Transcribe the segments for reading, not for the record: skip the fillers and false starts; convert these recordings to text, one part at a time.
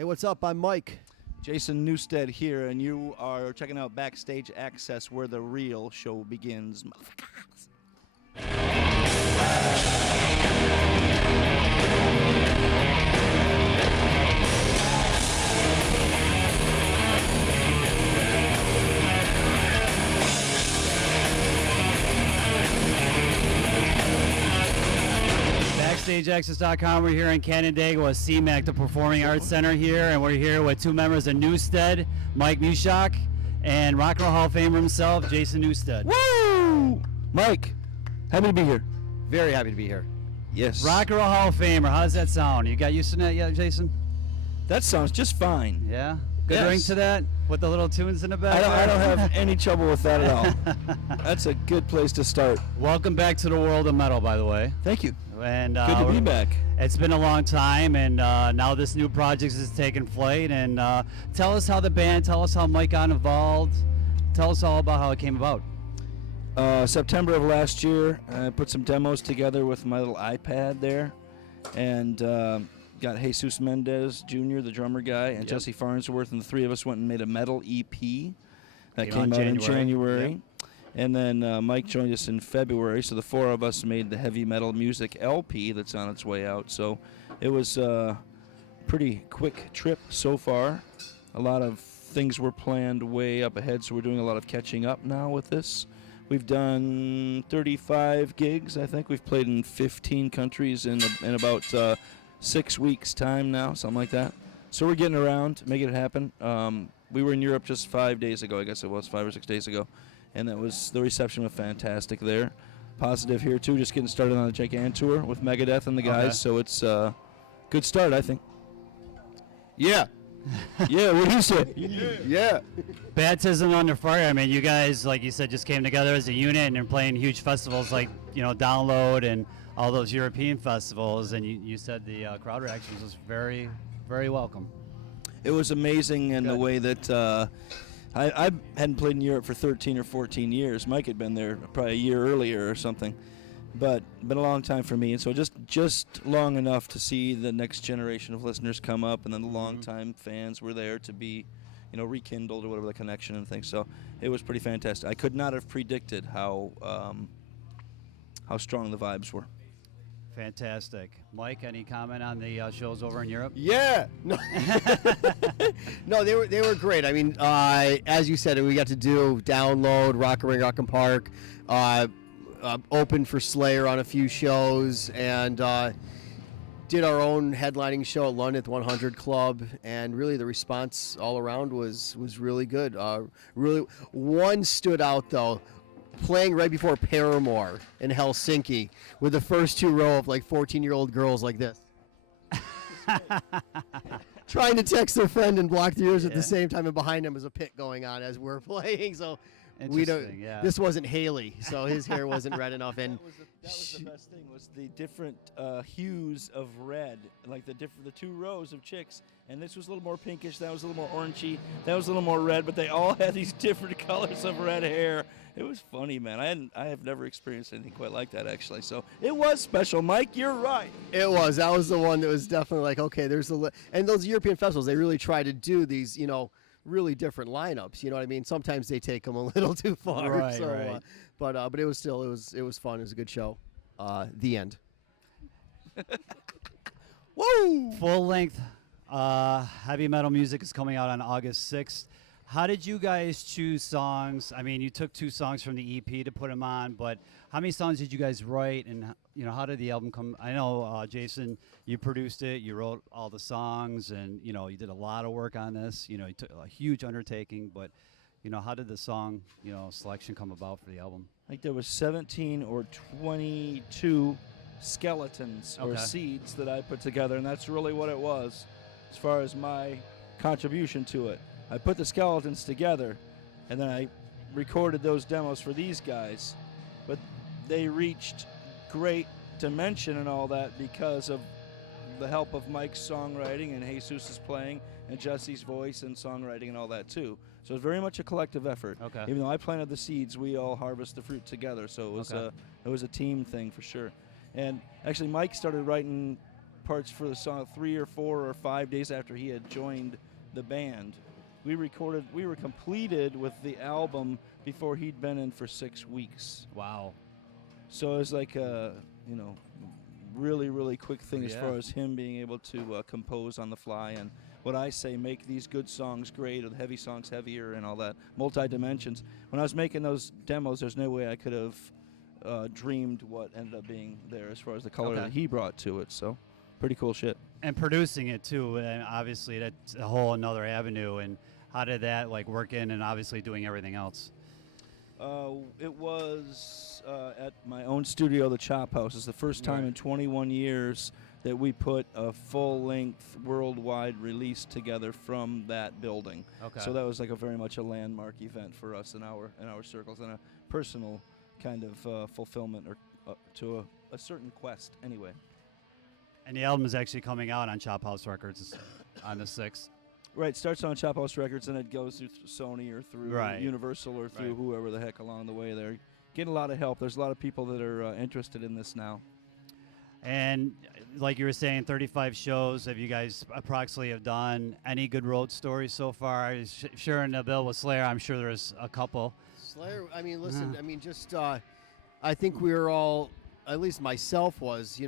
Hey, what's up? I'm Mike. Jason Newstead here, and you are checking out Backstage Access, where the real show begins. BackstageAxxess.com. We're here in Canandaigua, CMAC, the Performing Arts Center here, and we're here with two members of Newstead, Mike Mushok, and Rock and Roll Hall of Famer himself, Jason Newstead. Woo! Mike, happy to be here. Very happy to be here. Yes. Rock and Roll Hall of Famer, how does that sound? You got used to that yet, Jason? That sounds just fine. Yeah? Good Yes. ring to that? With the little tunes in the back? I don't have any trouble with that at all. That's a good place to start. Welcome back to the world of metal, by the way. Thank you. And Good to be back. It's been a long time, and now this new project is taking flight. And tell us how tell us how Mike got involved. Tell us all about how it came about. September of last year, I put some demos together with my little iPad there, and got Jesus Mendez Jr., the drummer guy, and Jesse Farnsworth, and the three of us went and made a metal EP that came out in January. Yep. And then Mike joined us in February, so the four of us made the heavy metal music LP that's on its way out. So it was a pretty quick trip so far. A lot of things were planned way up ahead, so we're doing a lot of catching up now with this. We've done 35 gigs, I think. We've played in 15 countries in about 6 weeks' time now, something like that. So we're getting around, making it happen. We were in Europe just 5 days ago, I guess it was, 5 or 6 days ago. And the reception was fantastic there. Positive here, too, just getting started on a gigantic tour with Megadeth and the guys. Okay. So it's a good start, I think. Yeah. Yeah, what do you say? Yeah. Baptism under fire. I mean, you guys, like you said, just came together as a unit and are playing huge festivals like, Download and all those European festivals. And you said the crowd reactions was very, very welcome. It was amazing in the way that I hadn't played in Europe for 13 or 14 years. Mike had been there probably a year earlier or something. But been a long time for me, and so just long enough to see the next generation of listeners come up, and then the long-time fans were there to be, rekindled or whatever the connection and things. So it was pretty fantastic. I could not have predicted how strong the vibes were. Fantastic. Mike, any comment on the shows over in Europe? Yeah. No, no, they were great. I mean, as you said, we got to do Download, Rock and Ring, Rock and Park, opened for Slayer on a few shows, and did our own headlining show at London at the 100 Club, and really the response all around was really good. Really, one stood out though, playing right before Paramore in Helsinki with the first two row of like 14-year-old girls like this. Trying to text their friend and block the ears at the same time, and behind them was a pit going on as we're playing, so we don't. Yeah. This wasn't Haley, so his hair wasn't red enough. And that was the best thing, was the different hues of red, like the two rows of chicks. And this was a little more pinkish, that was a little more orangey, that was a little more red, but they all had these different colors of red hair. It was funny, man. I have never experienced anything quite like that, actually. So it was special, Mike. You're right. It was. That was the one that was definitely like, okay, there's and those European festivals, they really try to do these, really different lineups. You know what I mean? Sometimes they take them a little too far. Right, so, right. But it was still, it was fun. It was a good show. The end. Woo! Full length heavy metal music is coming out on August 6th. How did you guys choose songs? I mean, you took 2 songs from the EP to put them on, but how many songs did you guys write, and how did the album come? I know, Jason, you produced it, you wrote all the songs, and you did a lot of work on this. You took a huge undertaking, but how did the song selection come about for the album? I think there was 17 or 22 skeletons or seeds that I put together, and that's really what it was as far as my contribution to it. I put the skeletons together, and then I recorded those demos for these guys, but they reached great dimension and all that because of the help of Mike's songwriting and Jesus' playing and Jesse's voice and songwriting and all that too. So it's very much a collective effort. Okay. Even though I planted the seeds, we all harvest the fruit together. So it was a team thing for sure. And actually, Mike started writing parts for the song 3 or 4 or 5 days after he had joined the band. We were completed with the album before he'd been in for 6 weeks. Wow. So it was like a, really, really quick thing as Yeah. far as him being able to compose on the fly and what I say, make these good songs great, or the heavy songs heavier and all that, multi-dimensions. When I was making those demos, there's no way I could have dreamed what ended up being there as far as the color Okay. that he brought to it. So pretty cool shit. And producing it too, and obviously that's a whole another avenue. And how did that like work in, and obviously doing everything else? It was at my own studio, the Chop House. It's the first time Right. in 21 years that we put a full-length worldwide release together from that building. Okay. So that was like a very much a landmark event for us in our circles, and a personal kind of fulfillment or to a certain quest. Anyway. And the album is actually coming out on Chop House Records on the 6th. Right, starts on Chop House Records, and it goes through Sony or through Right. Universal or through Right. whoever the heck along the way there. Getting a lot of help. There's a lot of people that are interested in this now. And like you were saying, 35 shows. Have you guys approximately have done any good road stories so far? Sharing the bill with Slayer, I'm sure there's a couple. Slayer, I mean, listen, I mean, just, I think we were all, at least myself was,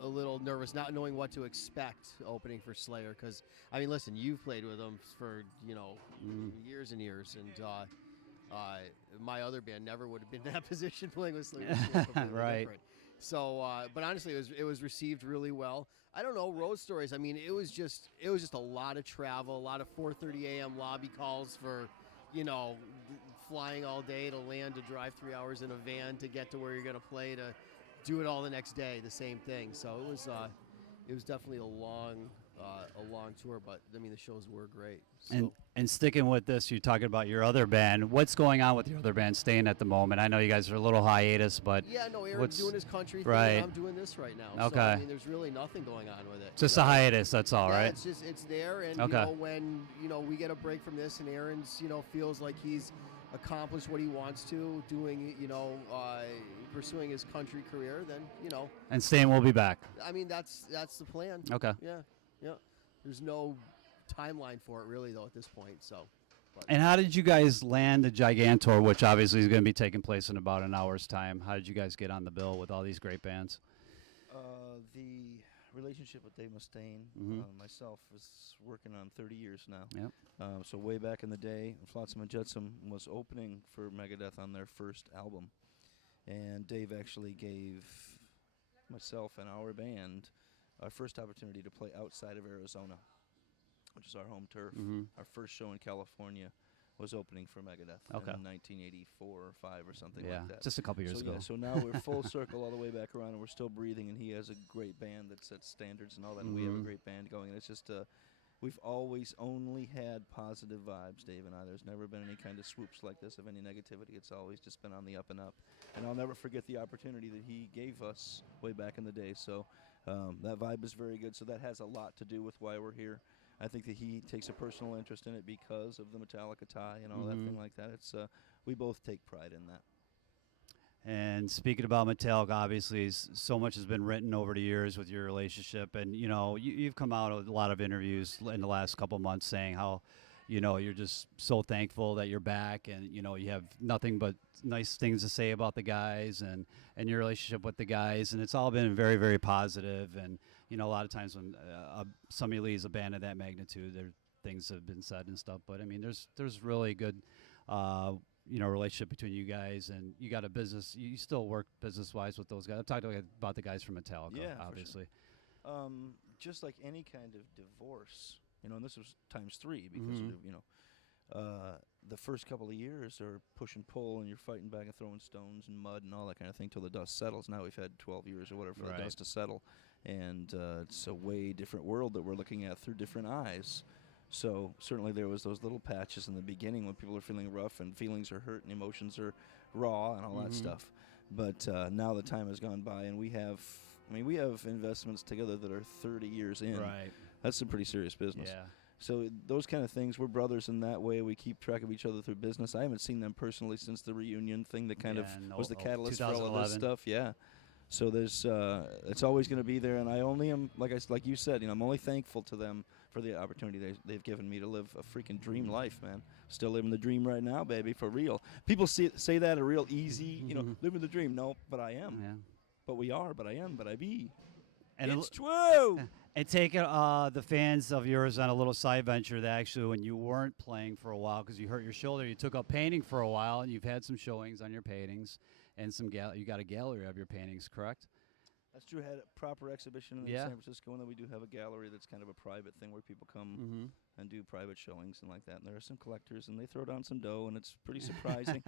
a little nervous, not knowing what to expect opening for Slayer. Because, I mean, listen, you've played with them for, years and years. And my other band never would have been in that position playing with Slayer. It's completely Right. different. So, but honestly, it was received really well. I don't know, road stories. I mean, it was just a lot of travel, a lot of 4:30 a.m. lobby calls for, flying all day to land, to drive 3 hours in a van to get to where you're going to play, to do it all the next day, the same thing. So it was definitely a long tour, but I mean the shows were great. So. And sticking with this, you're talking about your other band. What's going on with your other band staying at the moment? I know you guys are a little hiatus, but Yeah, no, Aaron's what's- doing his country thing, right. and I'm doing this right now. Okay. So, I mean, there's really nothing going on with it. just you a know? hiatus, that's all, Yeah, right? it's there, and Okay. when we get a break from this, and Aaron's feels like he's accomplished what he wants to, doing pursuing his country career, then And Stain will be back. I mean that's the plan. Okay. Yeah. There's no timeline for it really though at this point. So. But. And how did you guys land the Gigantor, which obviously is going to be taking place in about an hour's time? How did you guys get on the bill with all these great bands? The relationship with Dave Mustaine, myself, is working on 30 years now. Yep. So way back in the day, Flotsam and Jetsam was opening for Megadeth on their first album. And Dave actually gave myself and our band our first opportunity to play outside of Arizona, which is our home turf. Our first show in California was opening for Megadeth in 1984 or 5 or something Yeah, like that. just a couple years So, ago. yeah, so now we're full circle all the way back around, and we're still breathing, and he has a great band that sets standards and all that, and we have a great band going. And it's just, we've always only had positive vibes, Dave and I. There's never been any kind of swoops like this of any negativity. It's always just been on the up and up. And I'll never forget the opportunity that he gave us way back in the day. So that vibe is very good. So that has a lot to do with why we're here. I think that he takes a personal interest in it because of the Metallica tie and all that thing like that. It's we both take pride in that. And speaking about Metallica, obviously, so much has been written over the years with your relationship. And, you've come out with a lot of interviews in the last couple of months saying how, you're just so thankful that you're back, and, you have nothing but nice things to say about the guys and your relationship with the guys. And it's all been very, very positive. And, a lot of times when somebody leaves a band of that magnitude, things have been said and stuff. But, I mean, there's really good relationship between you guys, and you got a business. You still work business-wise with those guys. I'm talking about the guys from Metallica, Yeah, obviously. For sure. Just like any kind of divorce, and this was times 3 because the first couple of years are push and pull, and you're fighting back and throwing stones and mud and all that kind of thing till the dust settles. Now we've had 12 years or whatever for the dust to settle, and it's a way different world that we're looking at through different eyes. So certainly there was those little patches in the beginning when people are feeling rough and feelings are hurt and emotions are raw and all that stuff. But now the time has gone by, and we have investments together that are 30 years in. Right. That's some pretty serious business. Yeah. So those kind of things, we're brothers in that way. We keep track of each other through business. I haven't seen them personally since the reunion thing that kind of was the catalyst for all of this 2011. stuff. Yeah. So there's it's always going to be there, and I only am like you said, I'm only thankful to them for the opportunity they've given me to live a freaking dream life, man. Still living the dream right now, baby, for real. People say that a real easy, living the dream. No, but I am. Yeah. But we are. But I am. But I be. And It's true. And taking the fans of yours on a little side venture that actually, when you weren't playing for a while because you hurt your shoulder, you took up painting for a while, and you've had some showings on your paintings and some you got a gallery of your paintings, correct? That's true. Had a proper exhibition in San Francisco, and then we do have a gallery that's kind of a private thing where people come and do private showings and like that. And there are some collectors, and they throw down some dough, and it's pretty surprising.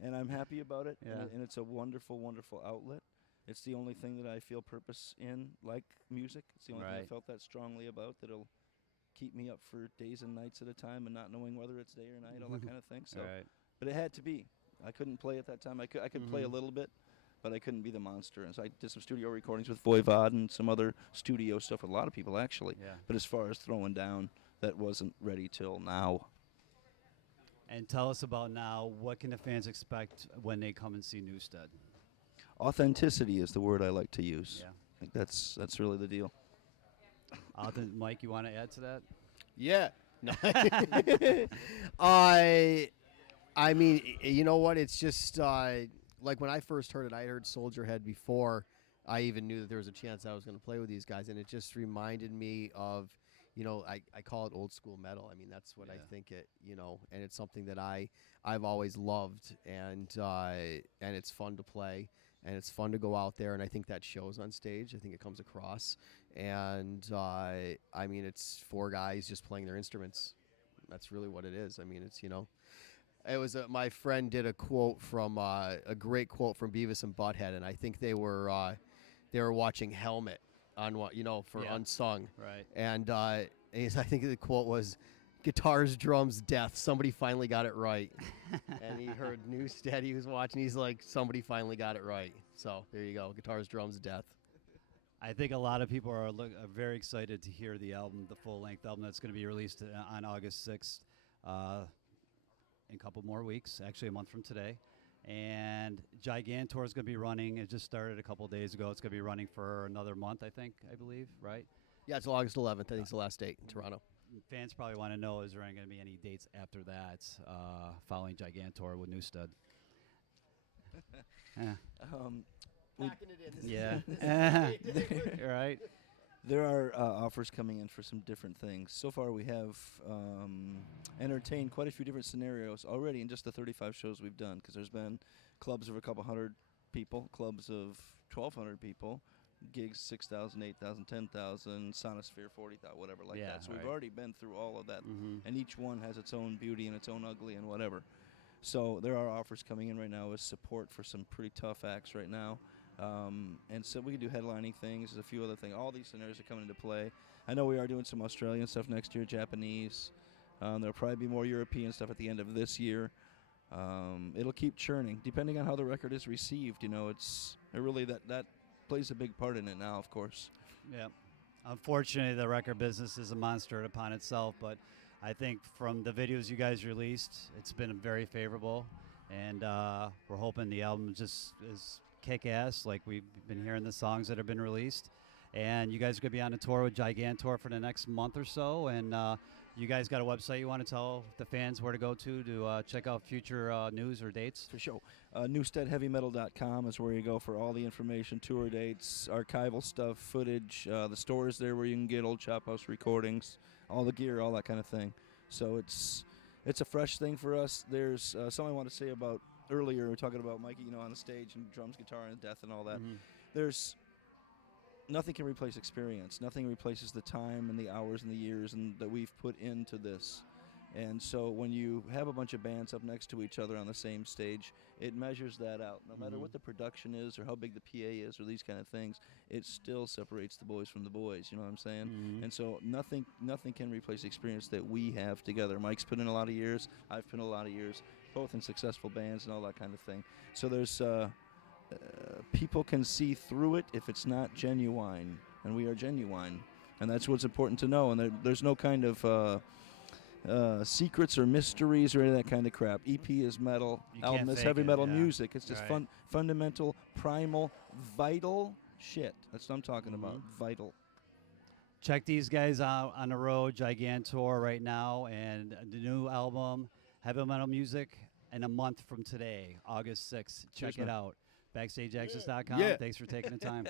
And I'm happy about it. Yeah. And it's a wonderful, wonderful outlet. It's the only thing that I feel purpose in, like music. It's the only thing I felt that strongly about, that'll keep me up for days and nights at a time and not knowing whether it's day or night, all that kind of thing. So, but it had to be. I couldn't play at that time. I could play a little bit, but I couldn't be the monster. And so I did some studio recordings with Voivod and some other studio stuff with a lot of people, actually. Yeah. But as far as throwing down, that wasn't ready till now. And tell us about now. What can the fans expect when they come and see Newstead? Authenticity is the word I like to use. Yeah. I think that's really the deal. Mike, you want to add to that? Yeah. No. I mean, you know what? It's just like when I first heard it, I heard Soldier Head before I even knew that there was a chance I was going to play with these guys, and it just reminded me of, I call it old school metal. I mean, that's what I think it, and it's something that I've always loved, and it's fun to play, and it's fun to go out there, and I think that shows on stage. I think it comes across, and I mean, it's four guys just playing their instruments. That's really what it is. I mean, it's, it was my friend did a quote from a great quote from Beavis and Butthead, and I think they were watching Helmet on what for Unsung, right? And I think the quote was, "Guitars, drums, death. Somebody finally got it right." And he heard Newstead. He was watching. He's like, "Somebody finally got it right." So there you go. Guitars, drums, death. I think a lot of people are very excited to hear the album, the full-length album that's going to be released on August 6th. In a couple more weeks, actually a month from today. And Gigantor is going to be running. It just started a couple days ago. It's going to be running for another month, I believe, right? Yeah, it's August 11th. I think it's the last date in Toronto. Fans probably want to know, is there going to be any dates after that following Gigantor with Newstead? Packing it in. Yeah. Right. There are offers coming in for some different things. So far, we have entertained quite a few different scenarios already in just the 35 shows we've done, because there's been clubs of a couple hundred people, clubs of 1,200 people, gigs 6,000, 8,000, 10,000, Sonosphere 40,000, whatever like that. So we've already been through all of that, and each one has its own beauty and its own ugly and whatever. So there are offers coming in right now as support for some pretty tough acts right now. And so we can do headlining things. There's a few other things. All these scenarios are coming into play. I know we are doing some Australian stuff next year, Japanese. There'll probably be more European stuff at the end of this year. It'll keep churning, depending on how the record is received. It's really that plays a big part in it now, of course. Yeah. Unfortunately, the record business is a monster upon itself, but I think from the videos you guys released, it's been very favorable, and we're hoping the album just is kick-ass, like we've been hearing the songs that have been released. And you guys are going to be on a tour with Gigantor for the next month or so, and you guys got a website you want to tell the fans where to go to check out future news or dates? For sure. NewsteadHeavyMetal.com is where you go for all the information, tour dates, archival stuff, footage. The store is there where you can get old Chop House recordings, all the gear, all that kind of thing. So it's a fresh thing for us. There's something I want to say about earlier. We were talking about Mikey, on the stage and drums, guitar, and death and all that. There's nothing can replace experience. Nothing replaces the time and the hours and the years and that we've put into this. And so when you have a bunch of bands up next to each other on the same stage, it measures that out. No matter what the production is or how big the PA is or these kind of things, it still separates the boys from the boys. You know what I'm saying? And so nothing can replace the experience that we have together. Mike's put in a lot of years. I've put in a lot of years, both in successful bands and all that kind of thing. So there's people can see through it if it's not genuine, and we are genuine. And that's what's important to know. And there's no kind of secrets or mysteries or any of that kind of crap. EP is metal. You Album can't is fake heavy it, metal yeah. music. It's just Right. fundamental, primal, vital shit. That's what I'm talking about. Mm-hmm. Vital. Check these guys out on the road, Gigantor right now, and the new album, Heavy Metal Music, in a month from today, August 6th. Check Cheers, it man. out. BackstageAxxess.com. Yeah. Thanks for taking the time.